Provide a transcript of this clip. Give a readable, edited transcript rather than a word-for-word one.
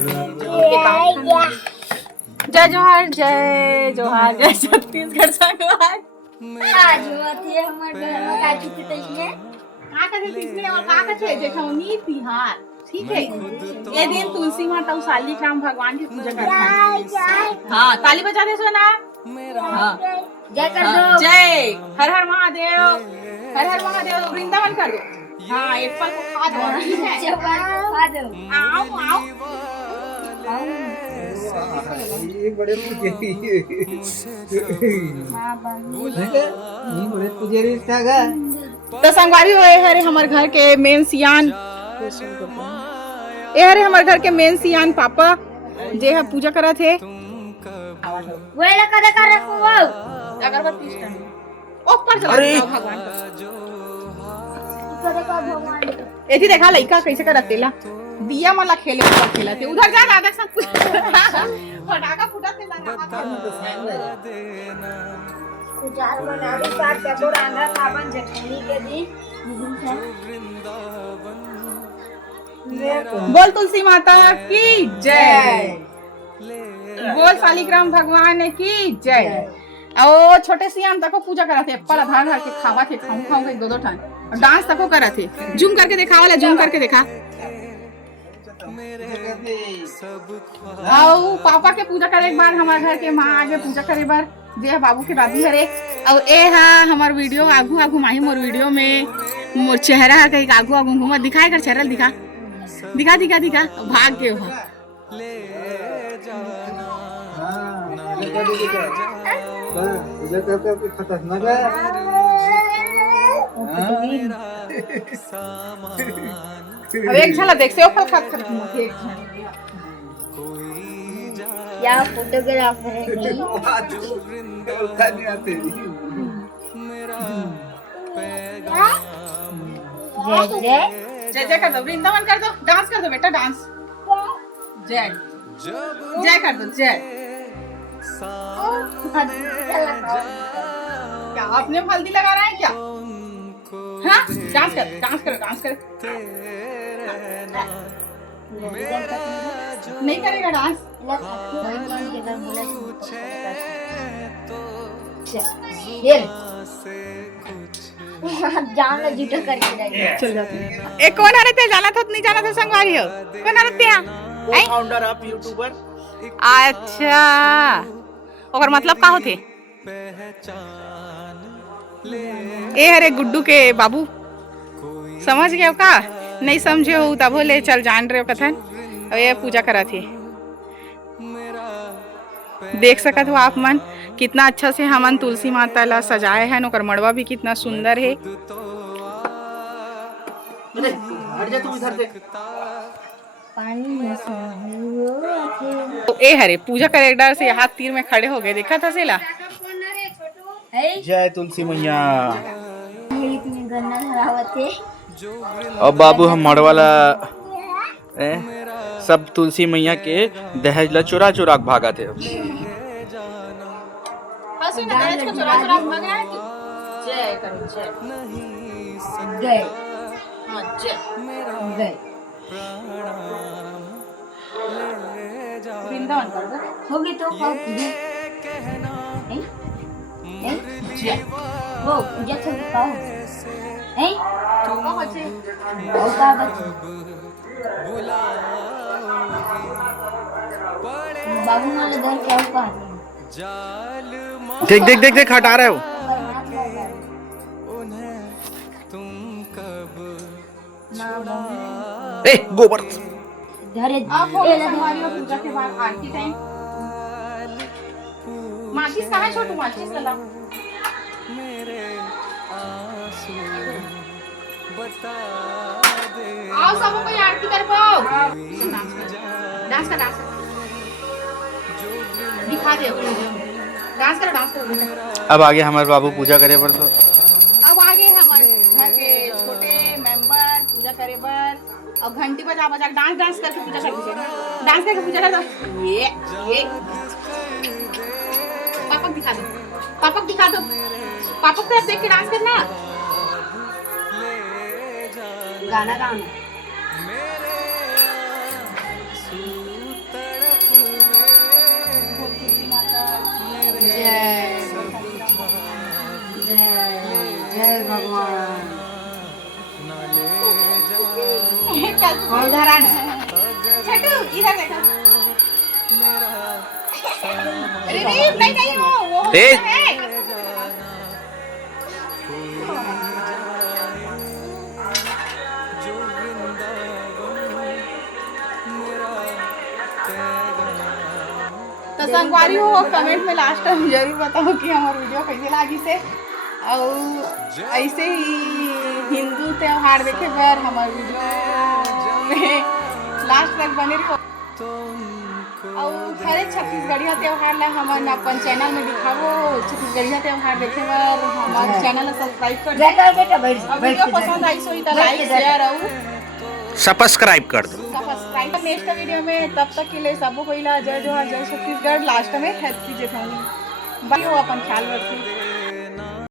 जय जोहार जय जोहार जय छत्तीसगढ़ संगवार। आज होती है हमारे घर में काची तितली है। का करे तीसरे और का छे जेठौनी तिहार। ठीक है, ये दिन तुलसी माता और शालिग्राम भगवान की पूजा करते हैं। हाँ, ताली बजा दे सोना। हाँ, जय कर दो। जय हर हर महादेव, हर हर महादेव। वृंदावन कर दो। हाँ, एक फल को खा दो, ठीक है। खा दो। आओ आओ। ये बड़े पुजारी ये बड़े पुजारी था। तो संगवारी होए हरे हमारे घर के मेन सियान, ये हरे हमारे घर के मेन सियान पापा जे है पूजा करा थे। वो लगा दे कर रखो वो अगरबत्ती ऊपर चला दो भगवान को। एथी देखा लइका कैसे करत तेला दिया मला खेले ऊपर खेला थे। उधर जा दादा सब कुछ फटाका फुटा थे लगा चार बनावे साथ के रांगा साबन जठनी के दी। बोल तुलसी माता की जय, बोल शालिग्राम भगवान की जय। ओ छोटे सियान तको पूजा करा थे, एप्पल आधार भर के खावा थे, खाऊं के दो ठान और डांस तको करा थे। जूम करके दिखा वाला, जूम करके दिखा। आओ पापा के पूजा करे एक बार, हमारे घर के माँ आगे पूजा करे बार जे बाबू के दादी हरे। और ए हा हमार वीडियो आगू आगू माही मोर वीडियो में मोर चेहरा है कहीं आगू आगू घूमा दिखाए कर चेहरा दिखा दिखा दिखा दिखा भाग के हो। पूजा करके खतरनाक है। अब एक झलक देख से ऊपर खात कर मुझे एक या फोटोग्राफर है नहीं जय जय जय जय कर दो, वृंदावन कर दो, डांस कर दो बेटा, डांस जय जय कर दो जय। क्या आपने हल्दी लगा रहा है क्या? हाँ डांस कर डांस करो डांस करो। नहीं करेगा डांस? जान लो जूठा करके चल जाते हैं। एक कौन आ रहे थे? जाना था नहीं जाना था संगवारी हो? कौन आ रहे थे यहाँ? Founder of YouTuber. अच्छा और मतलब का होते? ए हरे गुड्डू के बाबू समझ गए हो का? नहीं समझे हो तब बोले चल जान रहे हो कथन। और ये पूजा करा थी, देख सकत हो आप मन कितना अच्छा से हमन तुलसी माता ला सजाए हैं। ओकर मड़वा भी कितना सुंदर है। तो ए हरे पूजा करे डर से हाथ तीर में खड़े हो गए, देखा था सेला। जय तुलसी मैया। अब बाबू हम मड़वाला सब तुलसी मैया के दहेज ला चुरा चुरा भागा थे। जय करो जय गए हाँ जय गए वृंदावन कर दो होगी तो पाओ जय वो पूजा तो पाओ हैं और का बाबू माले घर क्या हुआ? देख देख देख देख हटा रहा है वो। ए गोबर आप हो हमारी पूजा के बाद आरती टाइम माचिस कहाँ है? छोटू माचिस चला आओ सब कोई आरती कर पाओ। डांस कर डांस दिखा दे डांस करो। अब आगे हमारे बाबू पूजा करे पर तो अब आगे हमारे घर के छोटे मेंबर पूजा करे बर और घंटी बजा बजा डांस करके पूजा कर दीजिए। डांस करके पूजा कर दो। ये पापक दिखा दो, पापक दिखा दो, पापक तरफ देख के डांस करना। गाना गाना भगवान कल उधर आना छोटू इधर देखो। अरे नहीं नहीं वो ए! है। तो संगवारी हो कमेंट में लास्ट टाइम जरूर बताओ कि हमार वीडियो कैसे लागी से और ऐसे ही हिंदू त्योहार देखे पर हमार वीडियो में लास्ट तक बने रहो और हरे छत्तीसगढ़िया त्योहार ला हमन अपन चैनल में दिखावो। छत्तीसगढ़िया त्योहार देखे पर हमार चैनल ला सब्सक्राइब कर दे। बेटा बेटा बैठ और वीडियो पसंद आई सो तो लाइक शेयर और सब्सक्राइब कर दो। सब्सक्राइब नेक्स्ट वीडियो में तब तक के लिए सबको कोई जय जोहार जय छत्तीसगढ़। लास्ट में हैप्पी जेठानी बाई हो अपन ख्याल रखिए।